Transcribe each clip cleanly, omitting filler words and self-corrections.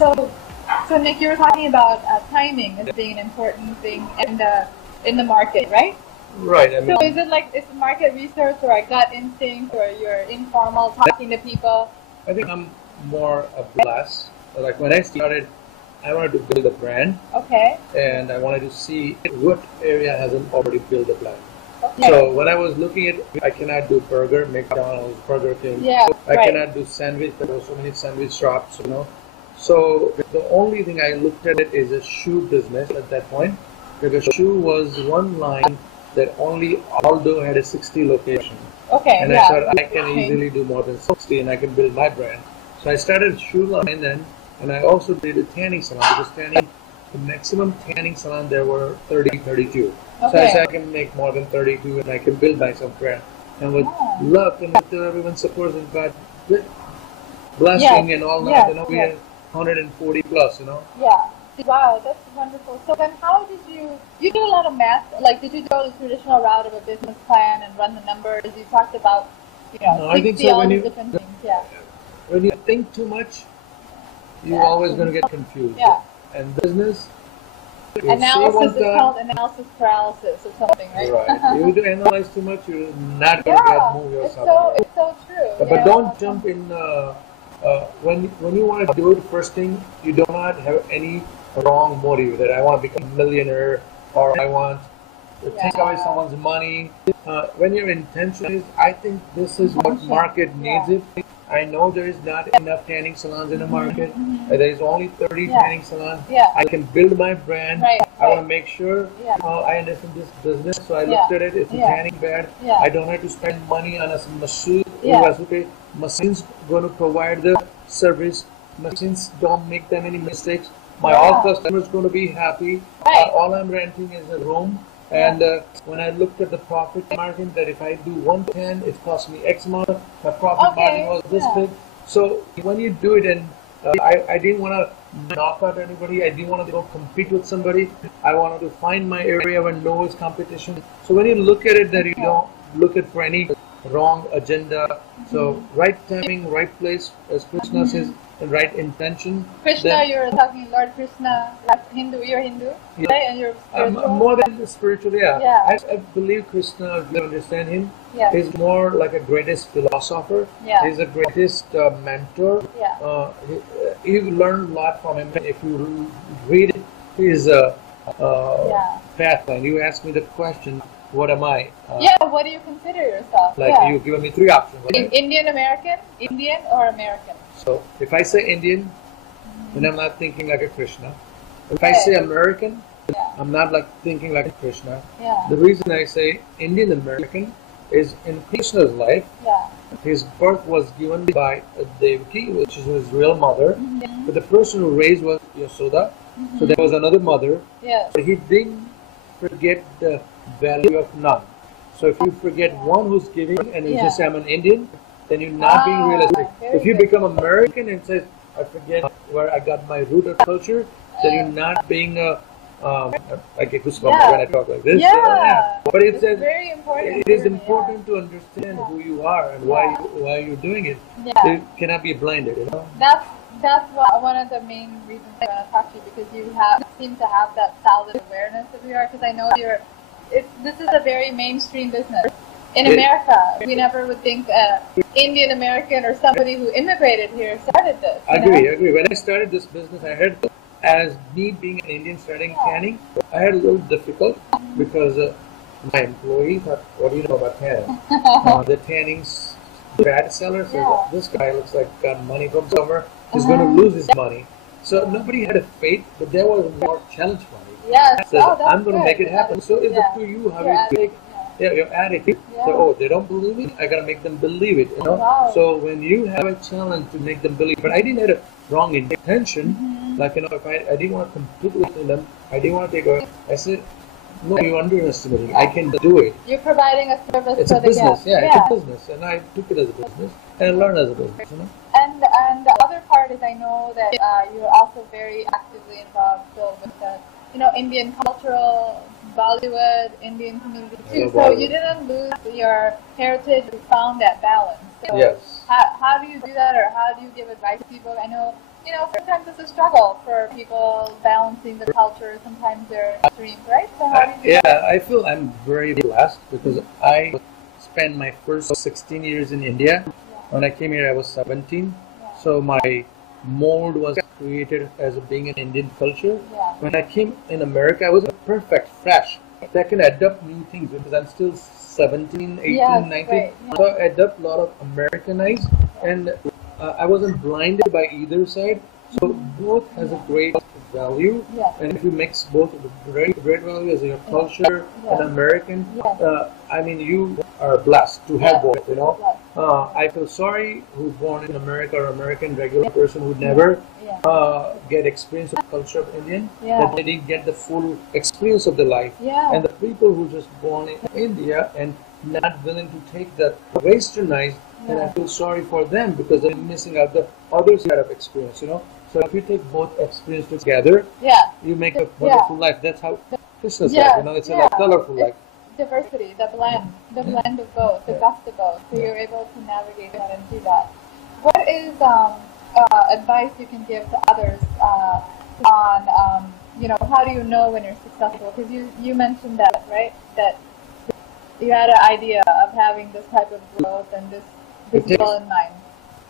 So, so Nick, you were talking about timing as being an important thing in the market, right? Right. I So mean, is it like it's market research or a gut instinct or you're informal talking to people? I think I'm more a blast. Like when I started, I wanted to build a brand, Okay. and I wanted to see what area hasn't already built a brand. Okay. So when I was looking at, I cannot do burger, McDonald's, Burger King. Yeah. I Right. cannot do sandwich. There were so many sandwich shops. So the only thing I looked at it is a shoe business at that point, because shoe was one line that only Aldo had a 60 location. Okay. And I Yeah. thought I can Okay. easily do more than 60 and I can build my brand. So I started a shoe line then, and I also did a tanning salon because the maximum tanning salon there were 30, 32. So I Okay. said I can make more than 32 and I can build myself brand. And with Oh. luck and with everyone's support and God Yes. blessing and all that, Yes. we Yes. had 140 plus. Yeah. Wow, that's wonderful. So then how did you do a lot of math, like did you go the traditional route of a business plan and run the numbers? You talked about, No, I think 60 so all when these you different things, yeah. when you think too much, you're Yeah. always going to get confused. Yeah. And business, you see Analysis one is time, called analysis paralysis or something, right? right. You do analyze too much, you're not going to Yeah, move it's yourself. so it's so true. But don't jump in. When you want to do it, first thing, you do not have any wrong motive that I want to become a millionaire or I want to take away Yeah. someone's money. When your intention is, I think this is what Intention, market needs yeah. it. I know there is not enough tanning salons in the market. Mhm. There is only 30 Yeah. tanning salons. Yeah. I can build my brand. Right, I want right. to make sure Yeah. I understand this business. So I Yeah. looked at it. It's a Yeah. tanning bed. Yeah. I don't have to spend money on a machine. Yeah. Machines going to provide the service. Machines don't make them any mistakes. My Yeah. all customers going to be happy. Right. All I'm renting is a room. And when I looked at the profit margin, that if I do 110, it costs me X amount. My profit Okay, margin was this yeah. big. So when you do it, and I didn't want to knock out anybody. I didn't want to go compete with somebody. I wanted to find my area where no is competition. So when you look at it, that you don't look at for any wrong agenda. So right timing, right place, as Krishna says, and right intention. Krishna, then- you're talking Lord Krishna, like Hindu, you're Hindu, Yeah. right? And you're spiritual? More than spiritual, yeah. Yeah. I believe Krishna, if you understand him, Yeah. is more like a greatest philosopher. Yeah. He's the greatest mentor. Yeah. You learn a lot from him. If you read his Yeah. pathline, you ask me the question, what am I? Yeah, what do you consider yourself? Like Yeah. you've given me three options. Right? Indian American, Indian or American? So if I say Indian, then I'm not thinking like a Krishna. If I Okay. say American, Yeah. I'm not like thinking like a Krishna. Yeah. The reason I say Indian American is in Krishna's life, Yeah. his birth was given by Devaki, which is his real mother. Mhm. But the person who raised was Yasoda. So there was another mother. Yes. But he didn't forget the value of none. So if you forget one who's giving and you Yeah. just say I'm an Indian, then you're not being realistic. very If you good. become American and say I forget where I got my root of culture, then you're not being I get goosebumps Yeah. when I talk like this. Yeah. But it It's says very important. it is for me, important to understand Yeah. who you are and why you're doing it. Yeah. You cannot be blinded. That's one of the main reasons I want to talk to you, because you seem to have that solid awareness of who you are. Because I know this is a very mainstream business in America. We never would think Indian American or somebody who immigrated here started this. I you know? agree. When I started this business, I had, as me being an Indian starting tanning, I had a little difficult because my employee thought, what do you know about tanning? The tanning's bad seller says, Yeah. this guy looks like got money from somewhere. He's going to lose his money. So nobody had a faith, but there was more challenge for me. Yes. Says, Oh, that's I'm going to good. make it happen. So it's up to you how Your you attitude, take your attitude. Yeah. So, they don't believe me, I gotta make them believe it, Wow. So when you have a challenge to make them believe, but I didn't have a wrong intention, like, if I didn't want to compete with them, I didn't want to take away, I said, no, you underestimate me, I can do it. You're providing a service It's for a the business, guest. it's a business, and I took it as a business, and I learned as a business. And the other part is I know that you're also very actively involved still with the Indian cultural Bollywood Indian community too. So you didn't lose your heritage. You found that balance. So Yes. How do you do that, or how do you give advice to people? I know sometimes it's a struggle for people balancing the culture. Sometimes they're extreme, right? So how do you do that? I feel I'm very blessed because I spent my first 16 years in India. Yeah. When I came here, I was 17. Yeah. So my mold was created as being an Indian culture. Yeah. When I came in America, I was a perfect fresh that can adapt new things because I'm still 17, 18, Yes, 19. right. Yeah. So I adapt a lot of Americanized, and I wasn't blinded by either side. So both has a great value, Yeah. and if you mix both of the great value as your culture Yeah. and American, Yeah. I mean you are blessed to have Yeah. both. Yeah. I feel sorry who's born in America or American regular person who never Yeah. get experience of the culture of Indian, Yeah. that they didn't get the full experience of the life. Yeah. And the people who just born in India and not willing to take the westernized, and I Yeah. feel sorry for them because they're missing out the other side of experience. So if you take both experience together, Yeah. you make a wonderful life. That's how Christmas Yeah. life, it's a Yeah. like colorful life. Diversity, the blend of both, the best of both. So you're able to navigate that and do that. What is advice you can give to others on how do you know when you're successful? Because you mentioned that, right? That you had an idea of having this type of growth and this goal in mind.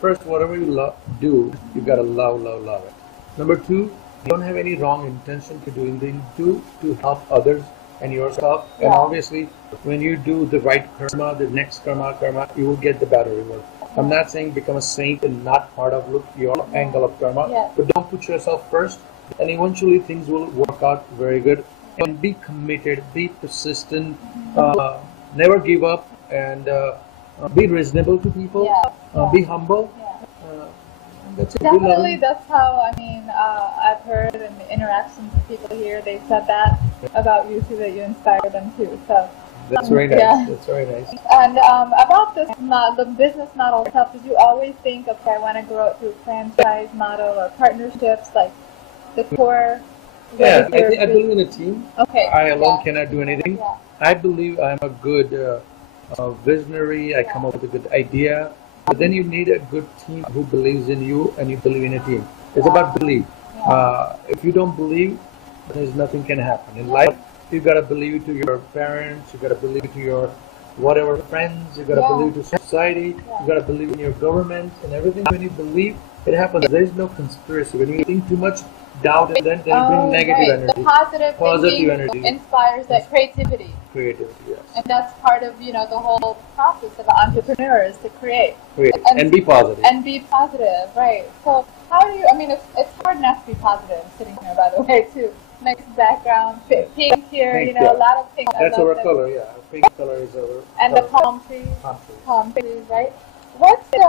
First, whatever you do, you gotta love it. Number two, you don't have any wrong intention to doing things. Do to help others and yourself. And Yeah. obviously, when you do the right karma, the next karma, you will get the better reward. I'm not saying become a saint and not part of your angle of karma, Yeah. but don't put yourself first, and eventually things will work out very good. And be committed, be persistent, never give up, and be reasonable to people. Yeah. Be humble. Yeah. And that's it. Be Definitely, loving. that's how, I've heard in the interactions with people here, they said that about you too, that you inspire them too. So That's very nice. yeah. That's very nice. And about this, the business model itself, did you always think, okay, I want to grow it through franchise model or partnerships, like the core? Yeah, I believe in a team. Okay. I alone Yeah. cannot do anything. Yeah. I believe I'm a good visionary. I come up with a good idea. But then you need a good team who believes in you and you believe in a team. It's about belief. If you don't believe, there's nothing can happen. In life, you gotta believe to your parents, you gotta believe to your whatever friends, you gotta believe to society, you gotta believe in your government and everything. When you believe, it happens. There is no conspiracy. When you think too much, doubt, and then you bring negative energy. The positive thinking energy. inspires that creativity. Creativity, yes. And that's part of, the whole process of an entrepreneur is to create. And be positive. And be positive, right. So how do you, it's hard not to be positive sitting here, by the way, too. Nice background, pink here, Pink, a lot of pink. That's our color, yeah. Pink color is our And color. the palm trees. Palm trees. Right? What's the,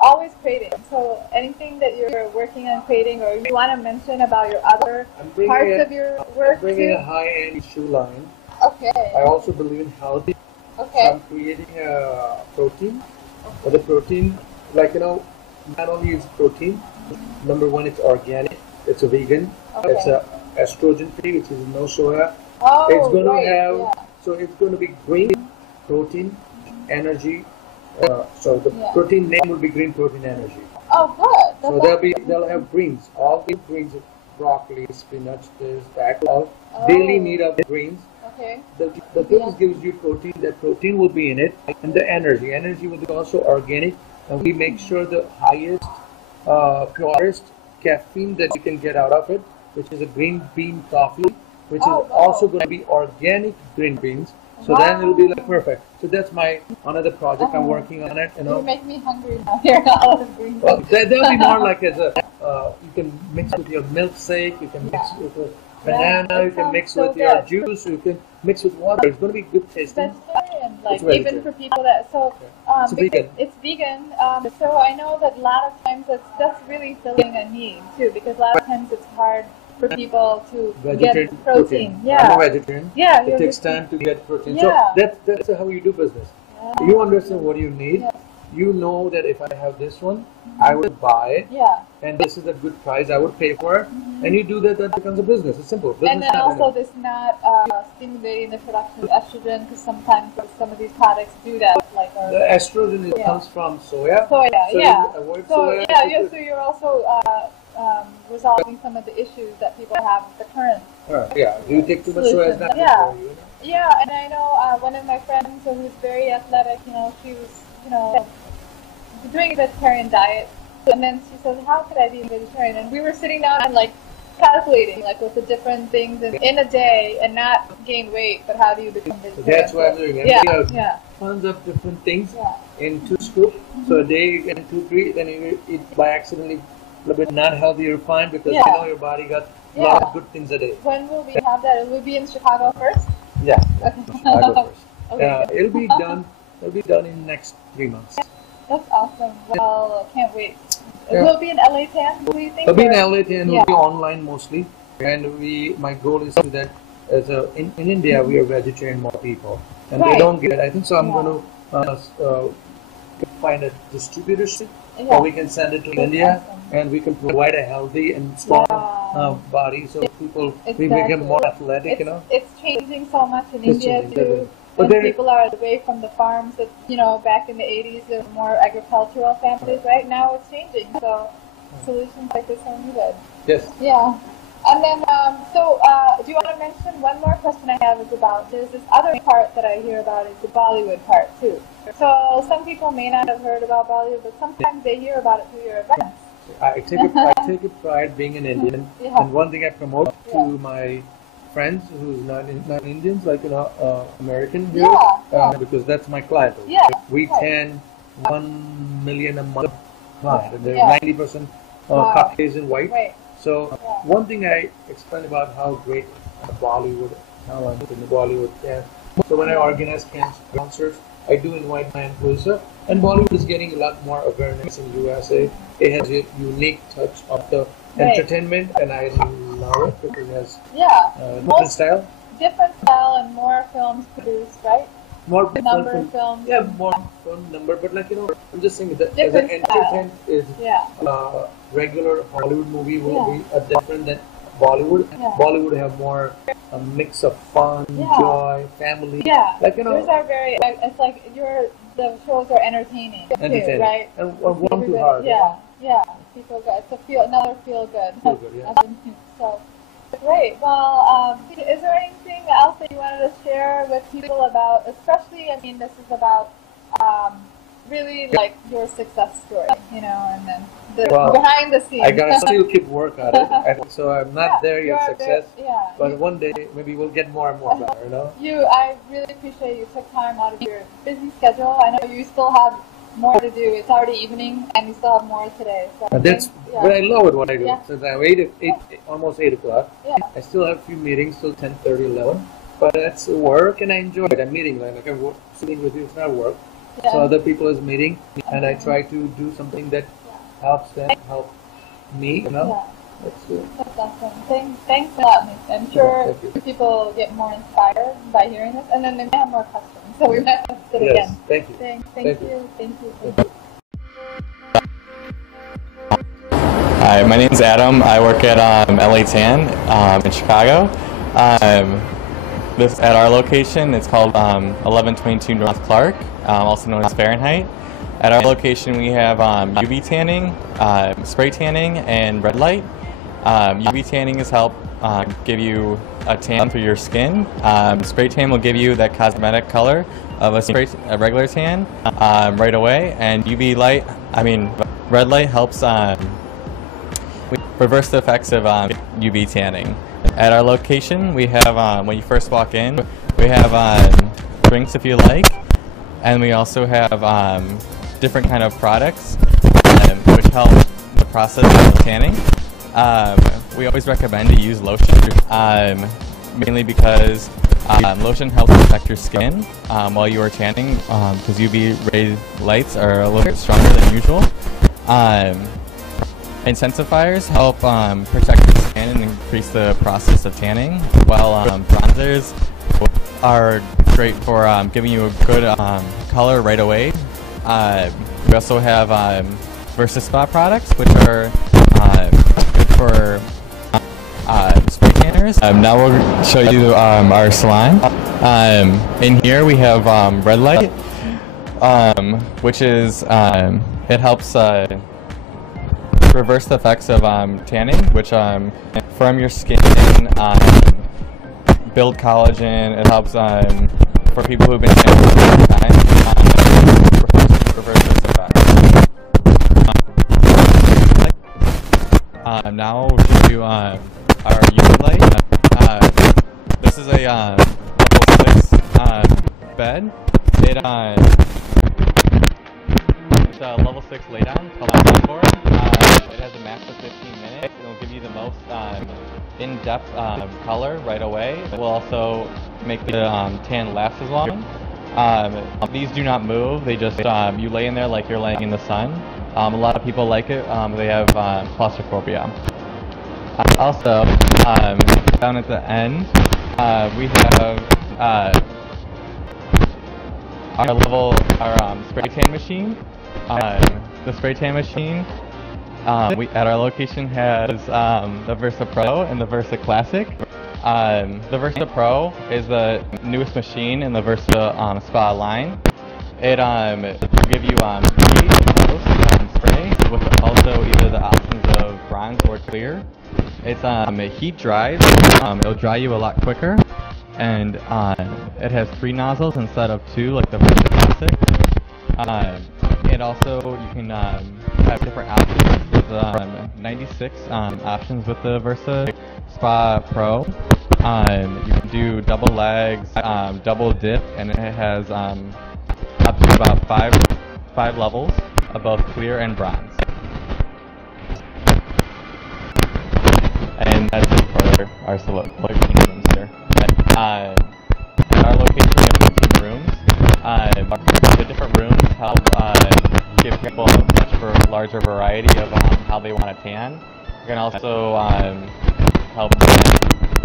always creating. So anything that you're working on creating or you want to mention about your other parts of your work I'm bringing too? a high-end shoe line. Okay. I also believe in health. Okay. So I'm creating a protein. But the protein, not only is protein, number one, it's organic, it's a vegan, Okay. it's a estrogen free, which is no soya. Oh, It's going to right, have, yeah. so it's going to be green protein, energy. So the Yeah. protein name will be green protein energy. Oh, good. So they'll have greens, all the greens, broccoli, spinach, that, all daily need of greens. Okay. The greens gives you protein. That protein will be in it, and the energy. Energy will be also organic, and we make sure the highest, purest caffeine that you can get out of it, which is a green bean coffee, which is also going to be organic green beans. So then it'll be like perfect. So that's my another project I'm working on it. You make me hungry now. Here, all of green. Well, that'll be more like as a you can mix with your milkshake, you can mix with a banana, you can mix with your juice, you can mix with water. It's going to be good tasting. Vegetarian, It's very even good. for people that It's vegan. It's vegan. So I know that a lot of times that's really filling a need too, because a lot of times it's hard for people to get protein. I'm a vegetarian. Yeah. It takes time to get protein. Yeah. So that's how you do business. You understand what you need. Yes. you know that if I have this one, I would buy it. Yeah. And this is a good price, I would pay for it. And you do that, that becomes a business. It's simple. Business And then also this not stimulating the production of estrogen, because sometimes some of these products do that. Like the estrogen comes from soya. Soya, so yeah. Avoid So soya. so you're also resolving some of the issues that people have with the current. Yeah. Do you take too much soya? It's not good for you. Yeah, and I know one of my friends who's very athletic, she was, doing a vegetarian diet, and then she says, how could I be vegetarian? And we were sitting down and calculating with the different things in a day and not gain weight, but how do you become vegetarian? So that's what I'm doing. Yeah. Tons of different things in 2 scoops. So a day you get 2, 3, then you eat by accidentally a little bit not healthy or fine because your body got a lot of good things a day. When will we have that? Will we be in Chicago first? Yeah. Okay. Chicago first. Okay. It'll be done. It'll be done in the next 3 months. That's awesome. Well, can't wait. Will it be in LA 10? Do you think? It'll be in LA 10. It'll be online mostly. And my goal is to that in India we are vegetarian more people, and they don't get it. I think so. I'm going to find a distributorship where we can send it to India, and we can provide a healthy and strong body, so people we make them more athletic. It's changing so much in India too. But people are away from the farms that, back in the 80s, there were more agricultural families. Right now it's changing. So solutions like this are needed. Yes. Yeah. And then, do you want to mention one more question I have is about, there's this other part that I hear about is the Bollywood part too. So some people may not have heard about Bollywood, but sometimes they hear about it through your events. I take a pride being an Indian, and one thing I promote to my friends who's not Indians, American here, because that's my client. We tan 1 million a month client, and they're 90% Caucasian white. So one thing I explained about how great Bollywood talent in the Bollywood dance. So when I organize concerts, I do invite my employees, and Bollywood is getting a lot more awareness in USA. It has a unique touch of the entertainment, and I love it because it has different style. Different style and more films produced, right? More number of films. Yeah, more film number, but I'm just saying that as an entertainment is regular Hollywood movie will be different than Bollywood. Bollywood have more a mix of fun, joy, family. Yours are very. It's like the shows are entertaining too, right? And one too hard. People good. It's another feel good. Feel good, So great. Well, is there anything else that you wanted to share with people about? Especially, this is about really your success story, and then behind the scenes. I gotta still keep work at it, so I'm not there yet success. But one day maybe we'll get more and more better, I really appreciate you took time out of your busy schedule. I know you still have more to do. It's already evening, and you still have more today. So but I love it what I do. Since I'm almost 8 o'clock, I still have a few meetings till 10:30, 11. But that's work, and I enjoy it. I'm meeting I'm sitting with you. It's not work. So other people is meeting, and I try to do something that helps them, help me. That's good. That's awesome. Thanks a lot, Nick. I'm sure people get more inspired by hearing this, and then they may have more questions. So we might have to do it again. Thank you. Thank you. Hi, my name is Adam. I work at LA Tan in Chicago. This at our location. It's called 1122 North Clark, also known as Fahrenheit. At our location, we have UV tanning, spray tanning, and red light. UV tanning is help give you a tan through your skin. Spray tan will give you that cosmetic color of a regular tan right away. And red light helps reverse the effects of UV tanning. At our location, we have, when you first walk in, we have drinks if you like, and we also have different kind of products which help the process of tanning. We always recommend to use lotion, mainly because lotion helps protect your skin while you are tanning, because UV ray lights are a little bit stronger than usual. Intensifiers help protect your skin and increase the process of tanning, while bronzers are great for giving you a good color right away. We also have Versa Spa products, which are good for spray tanners. Now we'll show you our salon. In here we have red light, which is it helps reverse the effects of tanning, which firm your skin, build collagen. It helps for people who've been tanning for a long time, reverse this effect. Now we'll show you our UV light. This is a level 6 bed. It's a level 6 laydown called on platform. It has a max of 15 minutes. It'll give you the most in-depth color right away. It will also make the tan last as long. These do not move. They just you lay in there like you're laying in the sun. A lot of people like it. They have claustrophobia. Also, down at the end, we have our spray tan machine. The spray tan machine at our location has the Versa Pro and the Versa Classic. The Versa Pro is the newest machine in the Versa Spa line. It will give you spray with also either the options of bronze or clear. It's heat dries. It'll dry you a lot quicker, and it has 3 nozzles instead of 2 like the Versa Classic. And also you can have different options. There's 96 options with the Versa Spa Pro. You can do double legs, double dip, and it has up to about five levels of both clear and bronze. And that's it for our location rooms here. At our location, we have 15 rooms. The different rooms help give people a much larger variety of how they want to tan. You can also help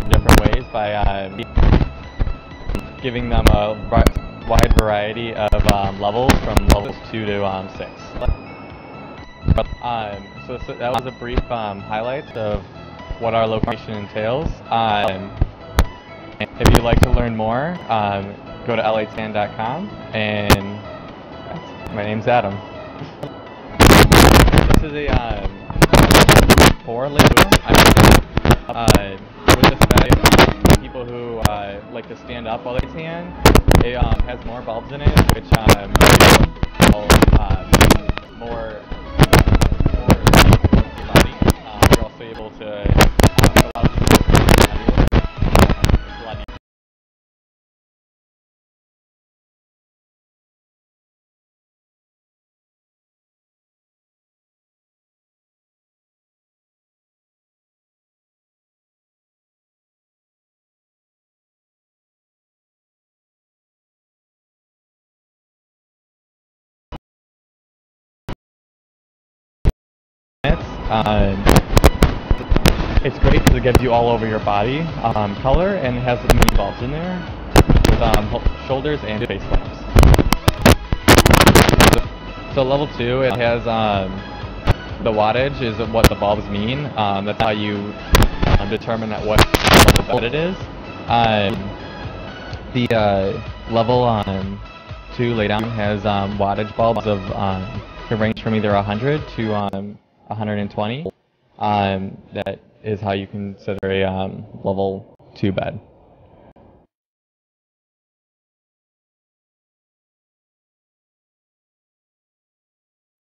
in different ways by giving them a wide variety of levels from levels 2 to 6. So that was a brief highlight of what our location entails. If you'd like to learn more, go to latan.com, and my name's Adam. This is a 4-link room. With this bed, people who like to stand up while they tan, it has more bulbs in it, which more body. You're also able to it's great because it gives you all over your body color, and it has many bulbs in there with shoulders and face lamps. So level 2, it has the wattage is what the bulbs mean. That's how you determine at what level it is. The level 2 laydown has wattage bulbs of can range from either 100 to 120. That is how you consider a level 2 bed.